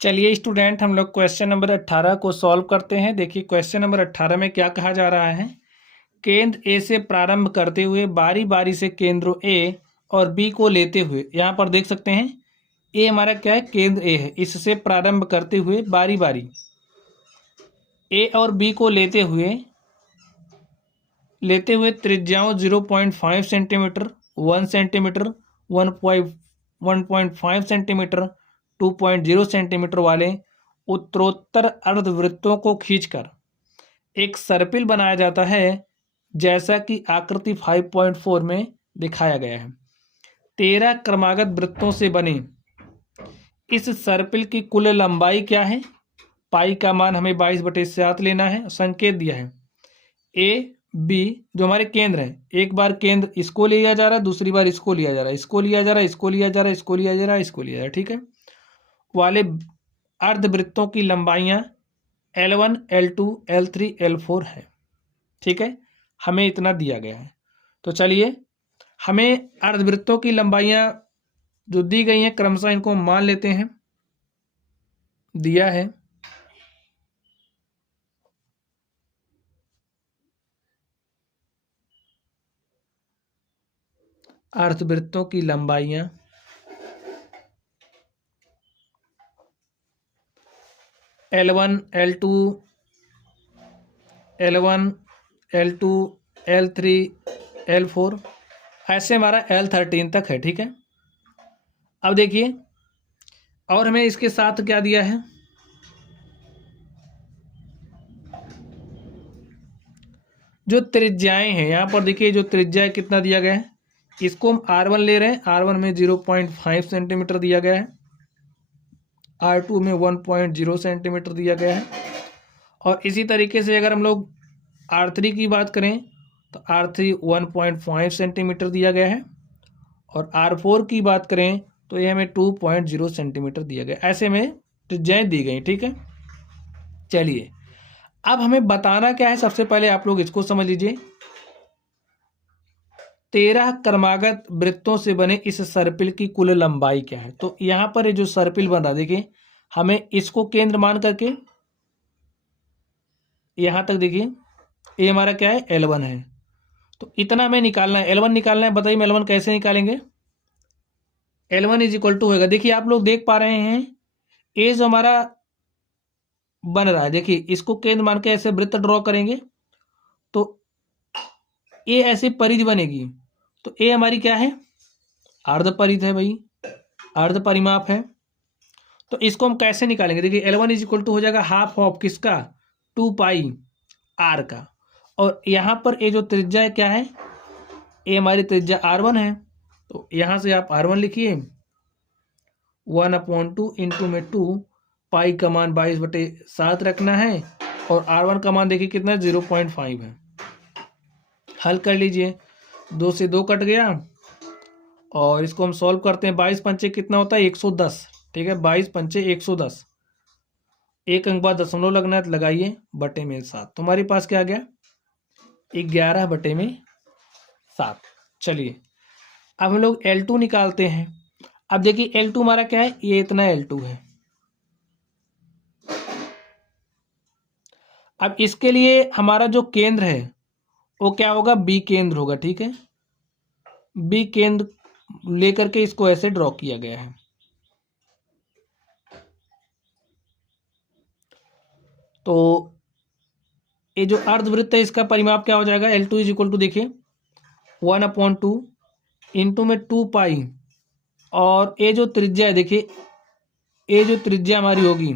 चलिए स्टूडेंट, हम लोग क्वेश्चन नंबर 18 को सॉल्व करते हैं। देखिए क्वेश्चन नंबर 18 में क्या कहा जा रहा है। केंद्र ए से प्रारंभ करते हुए बारी बारी से केंद्रों ए और बी को लेते हुए, यहाँ पर देख सकते हैं ए हमारा क्या है, केंद्र ए है। इससे प्रारंभ करते हुए बारी बारी ए और बी को लेते हुए त्रिज्याओं 0.5 सेंटीमीटर, 1 सेंटीमीटर, 1.5 सेंटीमीटर, 2.0 सेंटीमीटर वाले उत्तरोत्तर अर्धवृत्तों को खींचकर एक सर्पिल बनाया जाता है, जैसा कि आकृति 5.4 में दिखाया गया है। 13 क्रमागत वृत्तों से बने इस सर्पिल की कुल लंबाई क्या है। पाई का मान हमें 22/7 लेना है। संकेत दिया है ए बी, जो हमारे केंद्र हैं। एक बार केंद्र इसको लिया जा रहा है, दूसरी बार इसको लिया जा रहा है, इसको लिया जा रहा है, इसको लिया जा रहा है, इसको लिया जा रहा है, इसको लिया जा रहा है, ठीक है। वाले अर्धवृत्तों की लंबाइयां L1, L2, L3, L4 है, ठीक है। हमें इतना दिया गया है। तो चलिए हमें अर्धवृत्तों की लंबाइयां जो दी गई हैं क्रमशः इनको मान लेते हैं। दिया है अर्धवृत्तों की लंबाइयां L1, L2, L1, L2, L3, L4, ऐसे हमारा L13 तक है, ठीक है। अब देखिए और हमें इसके साथ क्या दिया है, जो त्रिज्याएं हैं। यहाँ पर देखिए जो त्रिज्या कितना दिया गया है, इसको हम R1 ले रहे हैं। R1 में 0.5 सेंटीमीटर दिया गया है, R2 में 1.0 सेंटीमीटर दिया गया है। और इसी तरीके से अगर हम लोग R3 की बात करें तो R3 1.5 सेंटीमीटर दिया गया है, और R4 की बात करें तो ये हमें 2.0 सेंटीमीटर दिया गया। ऐसे में त्रिज्याएं दी गई, ठीक है। चलिए अब हमें बताना क्या है, सबसे पहले आप लोग इसको समझ लीजिए। 13 क्रमागत वृत्तों से बने इस सर्पिल की कुल लंबाई क्या है। तो यहाँ पर ये जो सर्पिल बन रहा, देखिए हमें इसको केंद्र मान करके यहाँ तक देखिए ये हमारा क्या है, L1 है। तो इतना हमें निकालना है, L1 निकालना है। बताइए L1 कैसे निकालेंगे। L1 इज इक्वल टू होगा, देखिए आप लोग देख पा रहे हैं ये जो हमारा बन रहा है, देखिए इसको केंद्र मान के ऐसे वृत्त ड्रॉ करेंगे तो ये ऐसे परिधि बनेगी। तो ये हमारी क्या है, अर्ध परिधि है भाई, अर्ध परिमाप है। तो इसको हम कैसे निकालेंगे, देखिए L1 इज इक्वल टू हो जाएगा हाफ ऑफ किसका, 2 पाई R का। और यहाँ पर ये जो त्रिज्या है क्या है, ये हमारी त्रिज्या R1 है। तो यहाँ से आप R1 लिखिए, 1/2 इंटू में 2 पाई का मान 22/7 रखना है, और R1 का मान देखिए कितना है, 0.5 है। हल कर लीजिए, 2 से 2 कट गया, और इसको हम सॉल्व करते हैं। 22 पंचे कितना होता है, 110, ठीक है। 22 पंचे 110, एक अंक बाद दशमलव लगना है, लगाइए, बटे में 7। तुम्हारे पास क्या आ गया, 11/7। चलिए अब हम लोग L2 निकालते हैं। अब देखिए L2 हमारा क्या है, ये इतना L2 है। अब इसके लिए हमारा जो केंद्र है वो क्या होगा, बी केंद्र होगा, ठीक है। बी केंद्र लेकर के इसको ऐसे ड्रॉ किया गया है। तो ये जो अर्धवृत्त है इसका परिमाप क्या हो जाएगा, L2 इज इक्वल टू देखिए 1/2 इंटू में 2 पाई, और ये जो त्रिज्या है देखिए, ये जो त्रिज्या हमारी होगी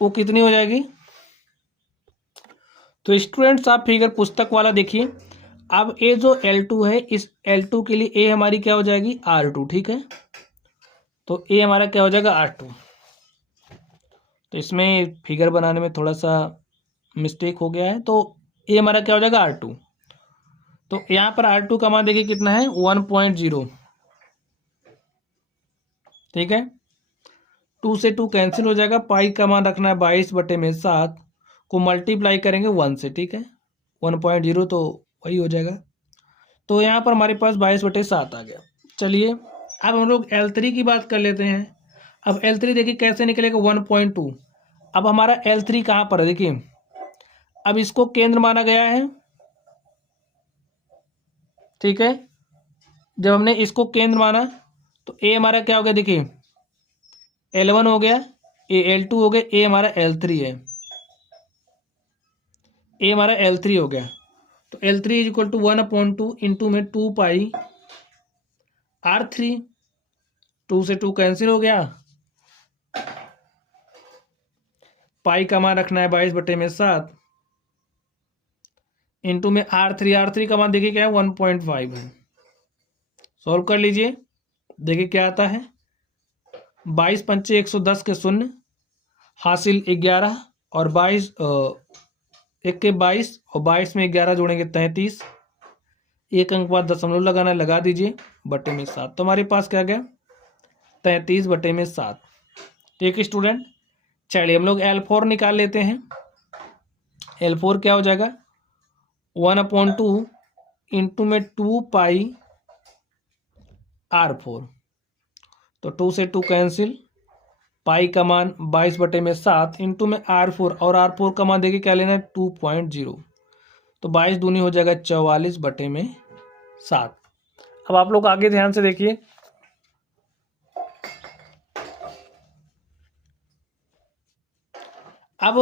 वो कितनी हो जाएगी। तो स्टूडेंट्स आप फिगर पुस्तक वाला देखिए। अब ये जो L2 है, इस L2 के लिए ए हमारी क्या हो जाएगी, R2, ठीक है। तो ए हमारा क्या हो जाएगा, R2। तो इसमें फिगर बनाने में थोड़ा सा मिस्टेक हो गया है। तो ए हमारा क्या हो जाएगा, R2। तो यहाँ पर R2 का मान देखिए कितना है, 1.0, ठीक है। 2 से 2 कैंसिल हो जाएगा। पाई का मान रखना है 22/7 को मल्टीप्लाई करेंगे 1 से, ठीक है। 1.0 तो वही हो जाएगा। तो यहाँ पर हमारे पास 22/7 आ गया। चलिए अब हम लोग L3 की बात कर लेते हैं। अब L3 देखिए कैसे निकलेगा 1.2। अब हमारा L3 कहाँ पर है देखिए, अब इसको केंद्र माना गया है, ठीक है। जब हमने इसको केंद्र माना तो ए हमारा क्या हो गया देखिए, L1 हो गया, ए L2 हो गया, ए हमारा L3 है, ए हमारा L3 हो गया। तो L3 is equal to 1/2 into में 2πr3, 2 से 2 कैंसिल हो गया, पाई का मान रखना है 22/7 इंटू में R3 का मान देखिए क्या है 1.5 है। सॉल्व कर लीजिए, देखिए क्या आता है, 22 पंचे 110 के शून्य, हासिल 11 और 22 एक के 22 और 22 में 11 जोड़ेंगे 33, एक अंक बाद दशमलव लगाना है, लगा दीजिए, बटे में 7। तो हमारे पास क्या गया 33/7। ठीक है स्टूडेंट, चलिए हम लोग L4 निकाल लेते हैं। L4 क्या हो जाएगा 1/2 इंटू में 2πr4, तो 2 से 2 कैंसिल, पाई का मान 22/7 इंटू में R4, और R4 का मान देखिए क्या लेना है 2.0, तो 22 दूनी हो जाएगा 44/7। अब आप लोग आगे ध्यान से देखिए, अब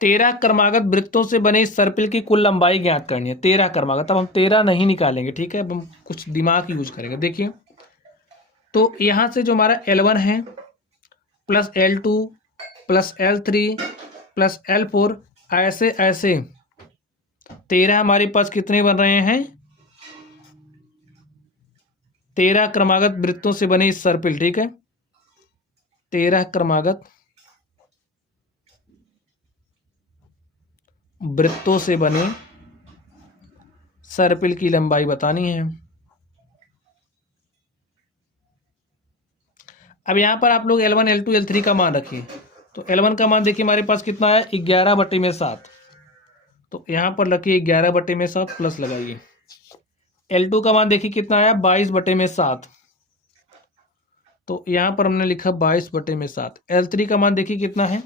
13 क्रमागत वृत्तों से बने इस सर्पिल की कुल लंबाई ज्ञात करनी है। 13 क्रमागत, अब हम 13 नहीं निकालेंगे, ठीक है, अब हम कुछ दिमाग यूज करेंगे। देखिए तो यहाँ से जो हमारा L1 है plus L2 plus L3 plus L4, ऐसे ऐसे 13 हमारे पास कितने बन रहे हैं, 13 क्रमागत वृत्तों से बने इस सर्पिल, ठीक है, 13 क्रमागत वृत्तों से बने सर्पिल की लंबाई बतानी है। अब यहाँ पर आप लोग L1 L2 L3 का मान रखिए। तो L1 का मान देखिए हमारे पास कितना है 11/7, तो यहाँ पर रखिए 11/7 प्लस लगाइए। L2 का मान देखिए कितना आया 22/7, तो यहाँ पर हमने लिखा 22/7। L3 का मान देखिए कितना है,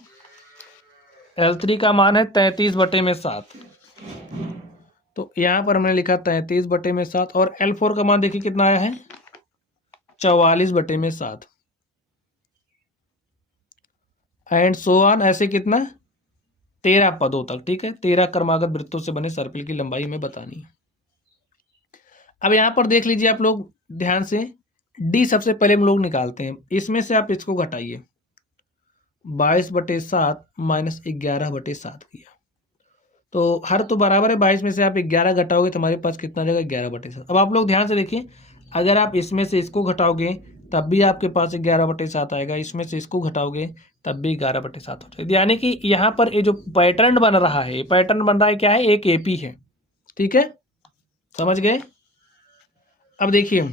L3 का मान है 33/7, तो यहाँ पर हमने लिखा 33/7, और L4 का मान देखिए कितना आया है 44/7, एंड सो ऑन, ऐसे कितना 13 पदों तक, ठीक है। 13 क्रमागत वृत्तों से बने सर्पिल की लंबाई हमें बतानी है। अब यहाँ पर देख लीजिए आप लोग ध्यान से, डी सबसे पहले हम लोग निकालते हैं, इसमें से आप इसको घटाइए, 22/7 माइनस 11/7 किया, तो हर तो बराबर है, 22 में से आप 11 घटाओगे तो हमारे पास कितना जाएगा 11/7। अब आप लोग ध्यान से देखिए, अगर आप इसमें से इसको घटाओगे तब भी आपके पास 11/7 आएगा, इसमें से इसको घटाओगे तब भी 11/7 हो जाएगा। यानी कि यहाँ पर ये जो पैटर्न बन रहा है, पैटर्न बन रहा है क्या है, एक AP है, ठीक है, समझ गए। अब देखिए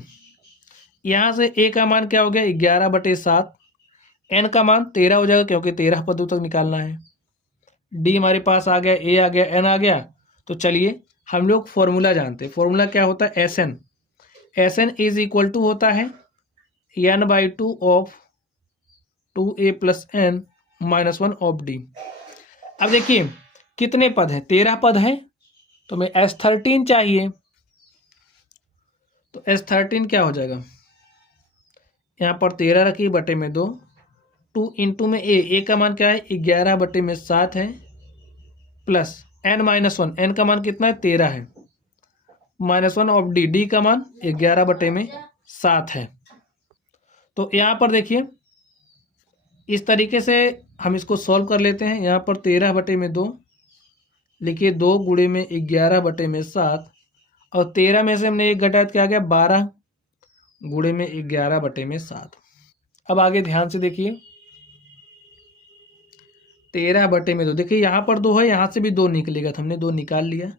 यहाँ से A का मान क्या हो गया 11/7, N का मान 13 हो जाएगा क्योंकि 13 पदों तक निकालना है, D हमारे पास आ गया, A आ गया, N आ गया। तो चलिए हम लोग फॉर्मूला जानते हैं, फॉर्मूला क्या होता है SN इज इक्वल टू होता है N/2 of 2A + N - 1 of D। अब देखिए कितने पद हैं, 13 पद हैं, तो हमें S13 चाहिए, तो S13 क्या हो जाएगा, यहाँ पर 13 रखिए बटे में 2, 2 इंटू में A का मान क्या है 11/7 है, प्लस N - 1, N का मान कितना है 13 है, -1 ऑफ D का मान 11/7 है। तो यहाँ पर देखिए इस तरीके से हम इसको सॉल्व कर लेते हैं। यहाँ पर 13/2 लिखिए, 2 गुणे में 11/7, और 13 में से हमने एक घटाया क्या आ गया 12 गुणे में 11/7। अब आगे ध्यान से देखिए, 13/2 देखिए यहाँ पर 2 है, यहाँ से भी 2 निकलेगा, तो हमने 2 निकाल लिया,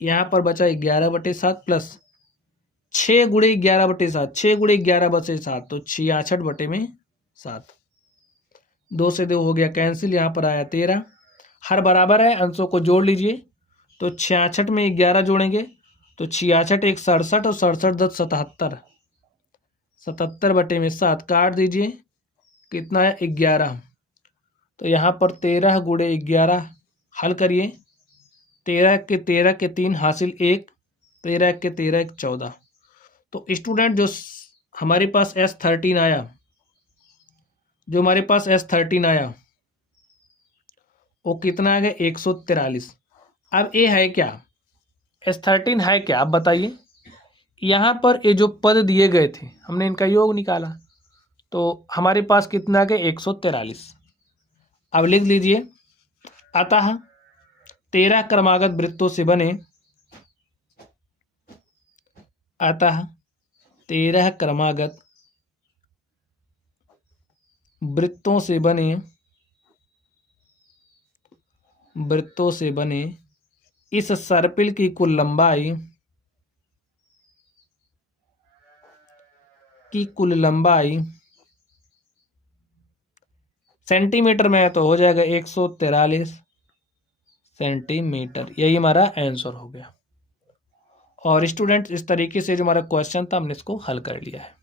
यहाँ पर बचा 11/7 प्लस 6 गुणे 11/7, 6 गुणे 11/7 तो 66/7, 2 से 2 हो गया कैंसिल, यहाँ पर आया 13, हर बराबर है, अंशों को जोड़ लीजिए, तो 66 में 11 जोड़ेंगे तो 66 × 1 = 67 और 67 × 10 = 77, 77/7 काट दीजिए, कितना है 11। तो यहाँ पर 13 गुणे 11 हल करिए, 13 के 3 हासिल 1, 13 के 13 1 14। तो स्टूडेंट जो हमारे पास S13 आया, वो कितना आ गया 143। अब ये है क्या, S13 है क्या, आप बताइए। यहाँ पर ये जो पद दिए गए थे हमने इनका योग निकाला, तो हमारे पास कितना आ गया 143। अब लिख लीजिए, अतः 13 क्रमागत वृत्तों से बने, अतः 13 क्रमागत वृत्तों से बने इस सर्पिल की कुल लंबाई सेंटीमीटर में तो हो जाएगा 143 सेंटीमीटर। यही हमारा आंसर हो गया। और स्टूडेंट इस तरीके से जो हमारा क्वेश्चन था हमने इसको हल कर लिया है।